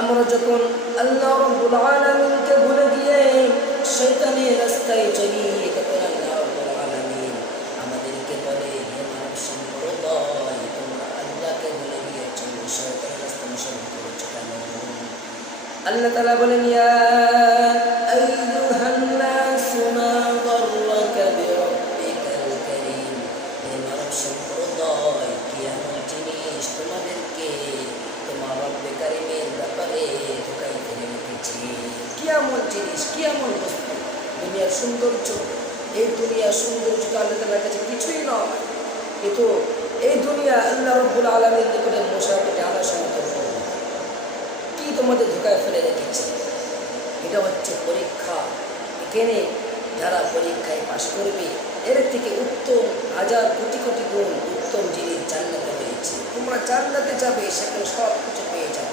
আমরা যখন আল্লাহ রাব্বুল আলামিনকে ভুলে গিয়ে শয়তানের রাস্তায় চলি, তখন আল্লাহ রাব্বুল আলামিন আমাদেরকে বলে, হে মানব সম্প্রদায়, তোমরা আল্লাহকে ভুলে গিয়েছ, শয়তানের রাস্তা অনুসরণ করেছো কেন? আল্লাহ তাআলা বলেন, ইয়া আইয়ুহান নাসু মা গাররাকা বিরাব্বিকাল কারীম, হে মানব সম্প্রদায়, কি এমন জিনিস তোমাদেরকে তোমার রব্বে কারীমের ব্যাপারে ধোঁকায় ফেলে রেখেছে? কি এমন জিনিস, কি এমন বস্তু? দুনিয়ার সৌন্দর্য, এই দুনিয়ার সৌন্দর্য তো আল্লাহ তাআলার কাছে কিছুই নয়। কিন্তু এই দুনিয়া আল্লাহ রাব্বুল আলামিনের নিকটে মুসাফিরে আনার সমর্থন কি তোমাদের ধোঁকায় ফেলে রেখেছে? এটা হচ্ছে পরীক্ষা। এখানে যারা পরীক্ষায় পাশ করবে, এর থেকে উত্তম হাজার কোটি কোটি গুণ উত্তম জিনিস জান্নাতে রয়েছে। তোমরা জান্নাতে যাবে, সেখানে সব কিছু পেয়ে যাবে।